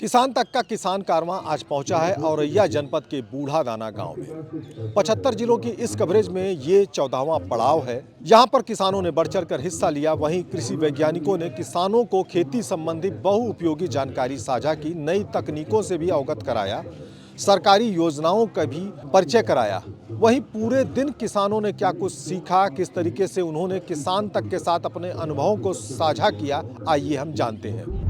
किसान तक का किसान कारवां आज पहुंचा है औरैया जनपद के बूढ़ादाना गांव में। 75 जिलों की इस कवरेज में ये 14वां पड़ाव है। यहां पर किसानों ने बढ़ चढ़कर हिस्सा लिया। वहीं कृषि वैज्ञानिकों ने किसानों को खेती संबंधी बहुउपयोगी जानकारी साझा की, नई तकनीकों से भी अवगत कराया, सरकारी योजनाओं का भी परिचय कराया। वहीं पूरे दिन किसानों ने क्या कुछ सीखा, किस तरीके से उन्होंने किसान तक के साथ अपने अनुभवों को साझा किया, आइए हम जानते हैं।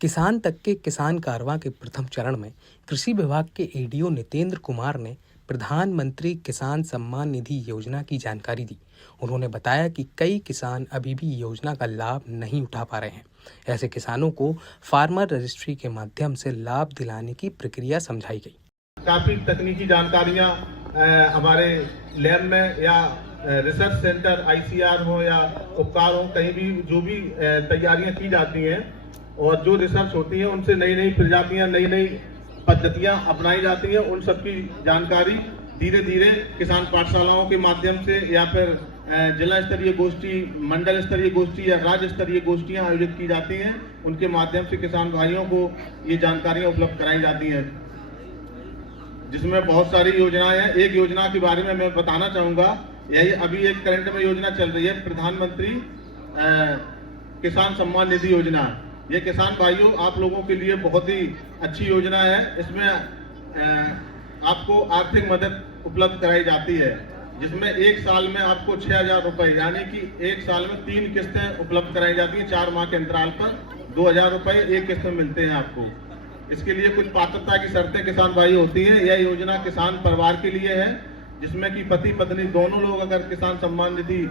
किसान तक के किसान कारवां के प्रथम चरण में कृषि विभाग के एडीओ नितेंद्र कुमार ने प्रधानमंत्री किसान सम्मान निधि योजना की जानकारी दी। उन्होंने बताया कि कई किसान अभी भी योजना का लाभ नहीं उठा पा रहे हैं। ऐसे किसानों को फार्मर रजिस्ट्री के माध्यम से लाभ दिलाने की प्रक्रिया समझाई गई। काफी तकनीकी जानकारियां हमारे लैब में या रिसर्च सेंटर आईसीआर हो या उपकार हो, कहीं भी जो भी तैयारियां की जाती हैं और जो रिसर्च होती है उनसे नई नई प्रजातियां, नई नई पद्धतियां अपनाई जाती हैं। उन सब की जानकारी धीरे धीरे किसान पाठशालाओं के माध्यम से या फिर जिला स्तरीय गोष्ठी, मंडल स्तरीय गोष्ठी या राज्य स्तरीय गोष्ठियां आयोजित की जाती हैं। उनके माध्यम से किसान भाइयों को ये जानकारियां उपलब्ध कराई जाती हैं, जिसमें बहुत सारी योजनाएं हैं। एक योजना के बारे में मैं बताना चाहूंगा, यही अभी एक करंट में योजना चल रही है, प्रधानमंत्री किसान सम्मान निधि योजना। ये किसान भाइयों आप लोगों के लिए बहुत ही अच्छी योजना है। इसमें आपको आर्थिक मदद उपलब्ध कराई जाती है, जिसमें एक साल में आपको 6,000 रुपए, यानी कि एक साल में 3 किस्तें उपलब्ध कराई जाती हैं। 4 माह के अंतराल पर 2,000 रुपए एक किस्त में मिलते हैं आपको। इसके लिए कुछ पात्रता की शर्तें किसान भाई होती हैं। यह योजना किसान परिवार के लिए है, जिसमें कि पति पत्नी दोनों लोग अगर किसान सम्मान निधि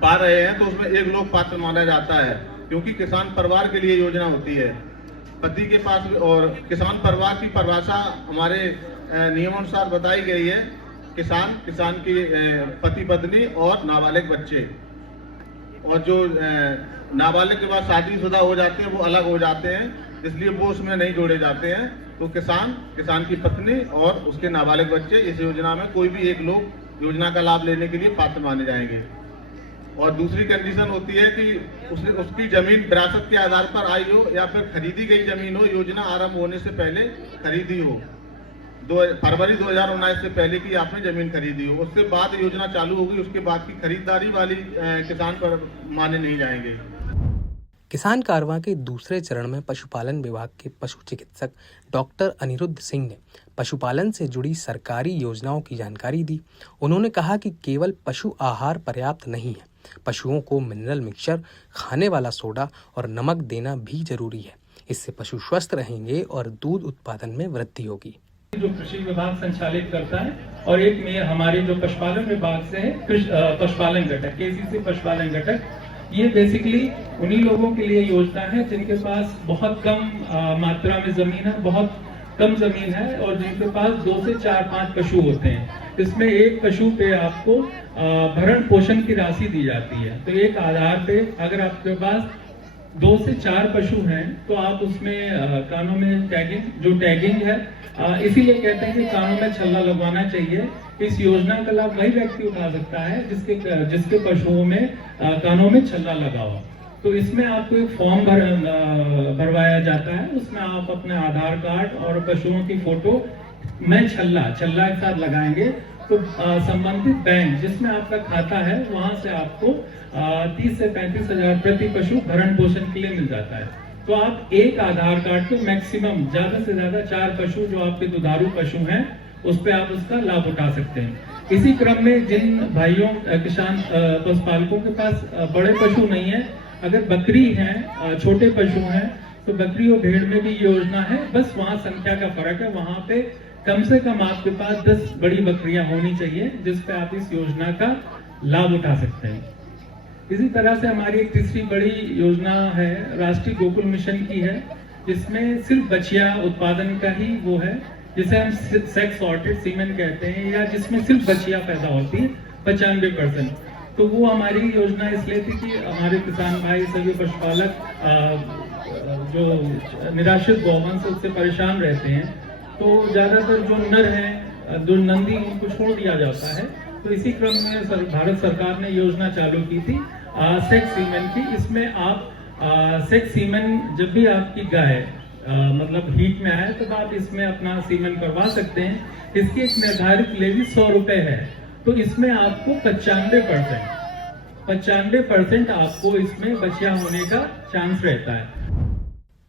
पा रहे हैं तो उसमें एक लोग पात्र माना जाता है, क्योंकि किसान परिवार के लिए योजना होती है। पति के पास और किसान परिवार की परिभाषा हमारे नियमानुसार बताई गई है। किसान की पति पत्नी और नाबालिग बच्चे, और जो नाबालिग के बाद शादीशुदा हो जाते हैं वो अलग हो जाते हैं, इसलिए वो उसमें नहीं जोड़े जाते हैं। तो किसान की पत्नी और उसके नाबालिग बच्चे इस योजना में कोई भी एक लोग योजना का लाभ लेने के लिए पात्र माने जाएंगे। और दूसरी कंडीशन होती है कि उसकी जमीन विरासत के आधार पर आई हो या फिर खरीदी गई जमीन हो, योजना आरंभ होने से पहले खरीदी हो। फरवरी 2019 से पहले की आपने जमीन खरीदी हो, उसके बाद योजना चालू होगी। उसके बाद की खरीदारी वाली किसान पर माने नहीं जाएंगे। किसान कारवां के दूसरे चरण में पशुपालन विभाग के पशु चिकित्सक डॉक्टर अनिरुद्ध सिंह ने पशुपालन से जुड़ी सरकारी योजनाओं की जानकारी दी। उन्होंने कहा कि केवल पशु आहार पर्याप्त नहीं है, पशुओं को मिनरल मिक्सचर, खाने वाला सोडा और नमक देना भी जरूरी है। इससे पशु स्वस्थ रहेंगे और दूध उत्पादन में वृद्धि होगी। जो कृषि विभाग संचालित करता है और एक में हमारे जो पशुपालन विभाग से है पशुपालन घटक, केसीसी पशुपालन घटक, ये बेसिकली उन्हीं लोगों के लिए योजना है जिनके पास बहुत कम मात्रा में जमीन है, बहुत कम जमीन है और जिनके पास 2 से 4-5 पशु होते हैं। इसमें एक पशु पे आपको भरण पोषण की राशि दी जाती है। तो एक आधार पे अगर आपके पास 2 से 4 पशु हैं तो आप उसमें कानों में टैगिंग है, इसीलिए कहते हैं कि कानों में छल्ला लगवाना चाहिए। इस योजना का लाभ वही व्यक्ति उठा सकता है जिसके पशुओं में कानों में छल्ला लगा हो। तो इसमें आपको एक फॉर्म भरवाया जाता है, उसमें आप अपने आधार कार्ड और पशुओं की फोटो में छल्ला के साथ लगाएंगे तो संबंधित बैंक जिसमें आपका खाता है वहां से आपको 30 से 35 हजार प्रति पशु भरण पोषण के लिए मिल जाता है। तो आप एक आधार कार्ड पे मैक्सिमम ज्यादा से ज्यादा 4 पशु जो आपके दुधारू पशु हैं उस पे आप उसका लाभ उठा सकते हैं। इसी क्रम में जिन भाइयों किसान पशुपालकों के पास बड़े पशु नहीं है, अगर बकरी है, छोटे पशु हैं, तो बकरी और भेड़ में भी योजना है, बस वहाँ संख्या का फर्क है। वहाँ पे कम से कम आपके पास 10 बड़ी बकरियां होनी चाहिए जिसपे आप इस योजना का लाभ उठा सकते हैं। इसी तरह से हमारी एक तीसरी बड़ी योजना है, राष्ट्रीय गोकुल मिशन की है, जिसमें सिर्फ बछिया उत्पादन का ही वो है, जिसे हम सेक्स सॉर्टेड सीमेन कहते हैं, या जिसमें सिर्फ बछिया पैदा होती है 95%। तो वो हमारी योजना इसलिए थी कि हमारे किसान भाई सभी पशुपालक जो निराश्रित गौवंश उससे परेशान रहते हैं, तो ज्यादातर जो नर हैं, जो नंदी, उनको छोड़ दिया जाता है। तो इसी क्रम में भारत सरकार ने योजना चालू की थी सेक्स सीमेन की। इसमें आप सेक्स सीमेन, जब भी आपकी गाय मतलब हीट में आए तो आप इसमें अपना सीमन करवा सकते हैं। इसकी एक निर्धारित लेवी 100 रुपए है, तो इसमें आपको 95% आपको इसमें बचिया होने का चांस रहता है।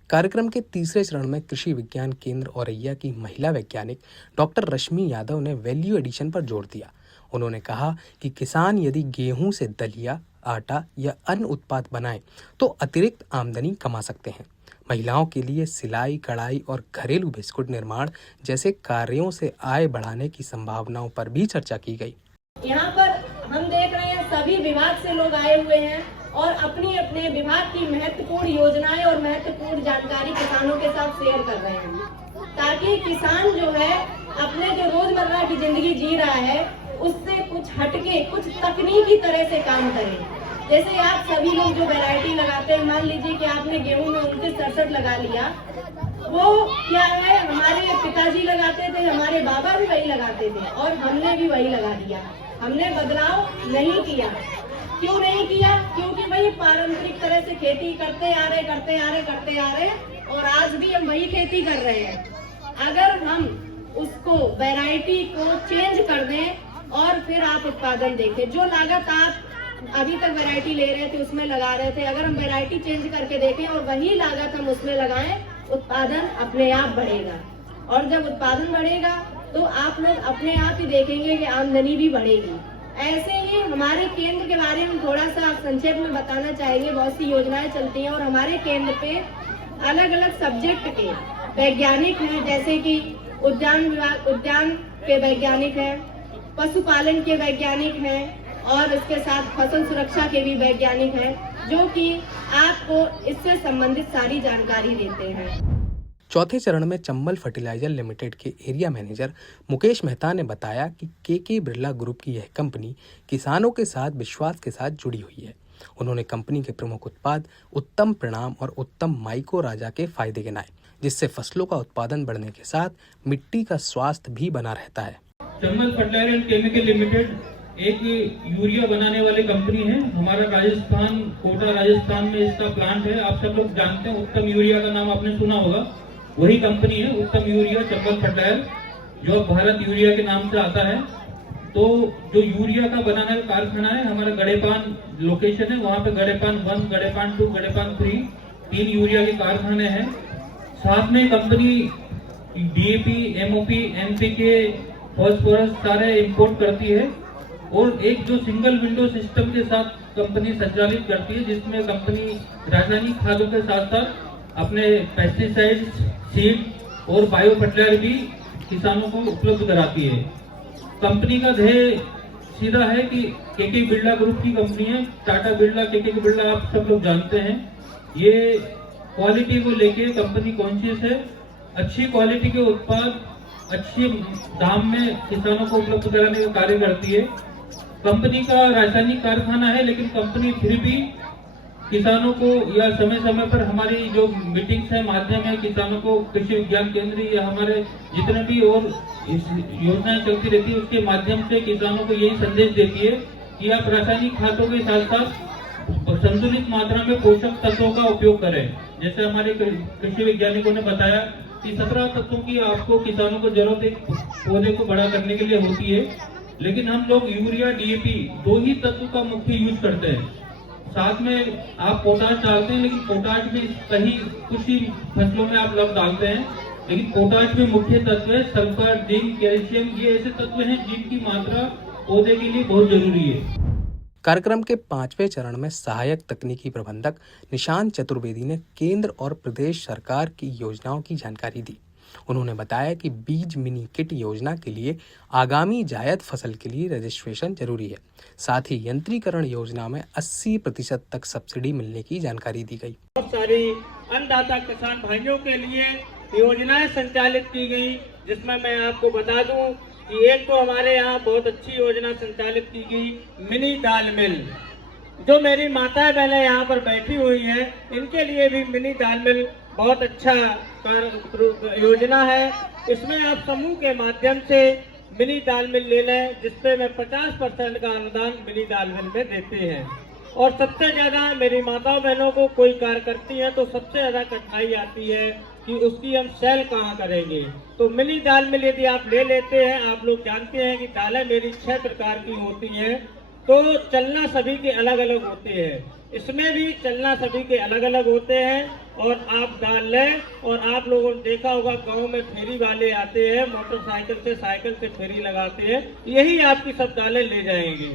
कार्यक्रम के तीसरे चरण में कृषि विज्ञान केंद्र औरैया की महिला वैज्ञानिक डॉक्टर रश्मि यादव ने वैल्यू एडिशन पर जोर दिया। उन्होंने कहा कि किसान यदि गेहूं से दलिया, आटा या अन्य उत्पाद बनाएं तो अतिरिक्त आमदनी कमा सकते हैं। महिलाओं के लिए सिलाई, कढ़ाई और घरेलू बिस्कुट निर्माण जैसे कार्यों से आय बढ़ाने की संभावनाओं पर भी चर्चा की गई। यहाँ पर हम देख रहे हैं सभी विभाग से लोग आए हुए हैं और अपनी अपने विभाग की महत्वपूर्ण योजनाएं और महत्वपूर्ण जानकारी किसानों के साथ शेयर कर रहे हैं, ताकि किसान जो है अपने जो रोजमर्रा की जिंदगी जी रहा है उससे कुछ हटके, कुछ तकनीकी तरह से काम करें। जैसे आप सभी लोग जो वैरायटी लगाते हैं, मान लीजिए कि आपने गेहूं में 29-67 लगा लिया, वो क्या है, हमारे पिताजी लगाते थे, हमारे बाबा भी वही लगाते थे और हमने भी वही लगा दिया। हमने बदलाव नहीं किया। क्यों नहीं किया? क्योंकि वही पारंपरिक तरह से खेती करते आ रहे और आज भी हम वही खेती कर रहे हैं। अगर हम उसको वैरायटी को चेंज कर दें और फिर आप उत्पादन देखें, जो लागत आप अभी तक वैरायटी ले रहे थे उसमें लगा रहे थे, अगर हम वैरायटी चेंज करके देखें और वही लागत हम उसमें लगाएं, उत्पादन अपने आप बढ़ेगा। और जब उत्पादन बढ़ेगा तो आप लोग अपने आप ही देखेंगे कि आमदनी भी बढ़ेगी। ऐसे ही हमारे केंद्र के बारे में थोड़ा सा संक्षेप में बताना चाहेंगे। बहुत सी योजनाएं चलती हैं और हमारे केंद्र पे अलग अलग सब्जेक्ट के वैज्ञानिक हैं, जैसे कि उद्यान के वैज्ञानिक हैं, पशुपालन के वैज्ञानिक हैं और इसके साथ फसल सुरक्षा के भी वैज्ञानिक हैं, जो कि आपको इससे संबंधित सारी जानकारी देते हैं। चौथे चरण में चंबल फर्टिलाइजर लिमिटेड के एरिया मैनेजर मुकेश मेहता ने बताया कि के बिरला ग्रुप की यह कंपनी किसानों के साथ विश्वास के साथ जुड़ी हुई है। उन्होंने कंपनी के प्रमुख उत्पाद उत्तम परिणाम और उत्तम माइको राजा के फायदे गिनाए, जिससे फसलों का उत्पादन बढ़ने के साथ मिट्टी का स्वास्थ्य भी बना रहता है। Chambal fertiliser and chemical limited एक यूरिया बनाने वाली कंपनी है। हमारा राजस्थान, कोटा राजस्थान में इसका प्लांट है। आप सब लोग जानते हैं, उत्तम यूरिया का नाम आपने सुना होगा। वही कंपनी है उत्तम यूरिया, चंबल फर्टिलाइजर, जो भारत यूरिया के नाम से आता है। तो जो यूरिया का बनाने का कारखाना है, हमारा गड़ेपान लोकेशन है, वहाँ पे गड़ेपान 1, गड़ेपान 2, गड़ेपान 3 3 यूरिया के कारखाने हैं। साथ में company DAP, MOP, NPK, phosphorus सारे इंपोर्ट करती है और एक जो सिंगल विंडो सिस्टम के साथ कंपनी संचालित करती है, जिसमें कंपनी रासायनिक खादों के साथ साथ अपने पेस्टिसाइड, सीड और बायो फर्टिलाइजर भी किसानों को उपलब्ध कराती है। कंपनी का ध्येय सीधा है कि के बिरला ग्रुप की कंपनी है। टाटा बिरला, के बिरला आप सब लोग जानते हैं। ये क्वालिटी को लेके कंपनी कॉन्शियस है। अच्छी क्वालिटी के उत्पाद अच्छे दाम में किसानों को उपलब्ध कराने का कार्य करती है। कंपनी का रासायनिक कारखाना है, लेकिन कंपनी फिर भी किसानों को या समय समय पर हमारी जो मीटिंग्स है माध्यम है किसानों को कृषि विज्ञान केंद्र या हमारे जितने भी और योजनाएं चलती रहती है उसके माध्यम से किसानों को यही संदेश देती है कि आप रासायनिक खादों के साथ साथ संतुलित मात्रा में पोषक तत्वों का उपयोग करें। जैसे हमारे कृषि वैज्ञानिकों ने बताया कि 17 तत्वों की आपको किसानों को जरूरत एक पौधे को बड़ा करने के लिए होती है, लेकिन हम लोग यूरिया, DAP 2 ही तत्व का मुख्य यूज करते हैं। साथ में आप पोटाश डालते हैं, लेकिन पोटाश भी कहीं कुछ ही फसलों में आप लोग डालते हैं, लेकिन पोटाश में मुख्य तत्व है सल्फर, जिंक, कैल्शियम। ये ऐसे तत्व हैं जिनकी मात्रा पौधे के लिए बहुत जरूरी है। कार्यक्रम के 5वें चरण में सहायक तकनीकी प्रबंधक निशांत चतुर्वेदी ने केंद्र और प्रदेश सरकार की योजनाओं की जानकारी दी। उन्होंने बताया कि बीज मिनी किट योजना के लिए आगामी जायद फसल के लिए रजिस्ट्रेशन जरूरी है। साथ ही यंत्रीकरण योजना में 80% तक सब्सिडी मिलने की जानकारी दी गई। बहुत सारी अन्नदाता किसान भाइयों के लिए योजनाएं संचालित की गई, जिसमें मैं आपको बता दूं कि एक तो हमारे यहाँ बहुत अच्छी योजना संचालित की गई, मिनी दाल मिल। जो मेरी माताएं बहनें यहाँ पर बैठी हुई हैं, इनके लिए भी मिनी दाल मिल बहुत अच्छा योजना है। इसमें आप समूह के माध्यम से मिनी दाल मिल ले लें, जिसपे मैं 50% का अनुदान मिनी दाल मिल में देते हैं। और सबसे ज्यादा मेरी माताओं बहनों को कोई कार्य करती हैं तो सबसे ज्यादा कठिनाई आती है कि उसकी हम सेल कहाँ करेंगे। तो मिनी दाल मिल यदि आप ले लेते हैं, आप लोग जानते हैं कि दालें मेरी 6 प्रकार की होती हैं, तो चलना सभी के अलग अलग होते हैं, इसमें भी चलना सभी के अलग अलग होते हैं। और आप दाल लें, और आप लोगों ने देखा होगा गांव में फेरी वाले आते हैं, मोटरसाइकिल से साइकिल से फेरी लगाते हैं, यही आपकी सब दालें ले जाएंगे।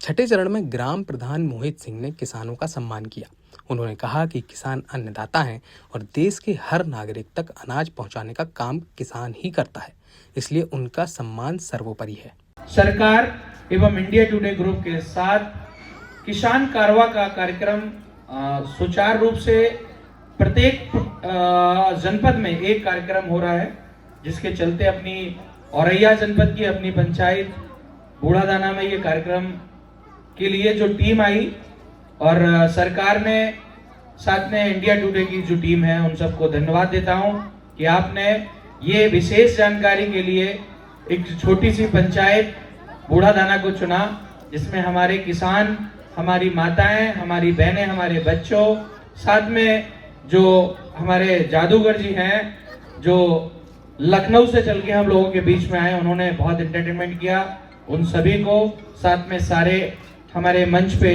छठे चरण में ग्राम प्रधान मोहित सिंह ने किसानों का सम्मान किया। उन्होंने कहा कि किसान अन्नदाता हैं और देश के हर नागरिक तक अनाज पहुंचाने का काम किसान ही करता है, इसलिए उनका सम्मान सर्वोपरि है। सरकार एवं इंडिया टुडे ग्रुप के साथ किसान कारवां का कार्यक्रम सुचारू रूप से प्रत्येक जनपद में एक कार्यक्रम हो रहा है, जिसके चलते अपनी औरैया जनपद की अपनी पंचायत बूढ़ादाना में ये कार्यक्रम के लिए जो टीम आई, और सरकार ने साथ में इंडिया टुडे की जो टीम है उन सबको धन्यवाद देता हूं कि आपने ये विशेष जानकारी के लिए एक छोटी सी पंचायत बूढ़ादाना को चुना, जिसमें हमारे किसान, हमारी माताएं, हमारी बहनें, हमारे बच्चों, साथ में जो हमारे जादूगर जी हैं जो लखनऊ से चल के हम लोगों के बीच में आए, उन्होंने बहुत एंटरटेनमेंट किया। उन सभी को, साथ में सारे हमारे मंच पे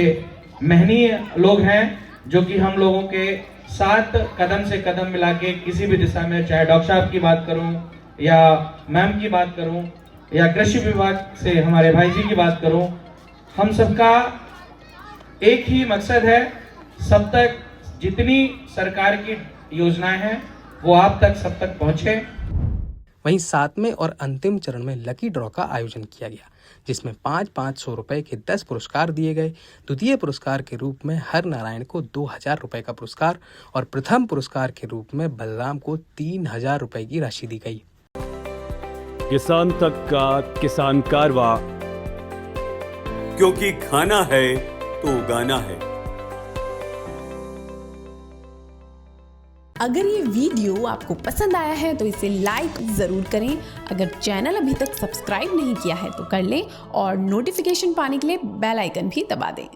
महनीय लोग हैं जो कि हम लोगों के साथ कदम से कदम मिला के किसी भी दिशा में, चाहे डॉक्टर साहब की बात करूं या मैम की बात करूं या कृषि विभाग से हमारे भाई जी की बात करूं, हम सबका एक ही मकसद है, सब तक जितनी सरकार की योजनाएं हैं वो आप तक सब तक पहुंचे। वहीं 7वें और अंतिम चरण में लकी ड्रॉ का आयोजन किया गया, जिसमें 500 रुपए के 10 पुरस्कार दिए गए। द्वितीय पुरस्कार के रूप में हर नारायण को 2000 रुपए का पुरस्कार और प्रथम पुरस्कार के रूप में बलराम को 3000 रुपए की राशि दी गई। किसान तक का किसान कारवां, क्योंकि खाना है तो उगाना है। अगर ये वीडियो आपको पसंद आया है तो इसे लाइक ज़रूर करें। अगर चैनल अभी तक सब्सक्राइब नहीं किया है तो कर लें और नोटिफिकेशन पाने के लिए बेल आइकन भी दबा दें।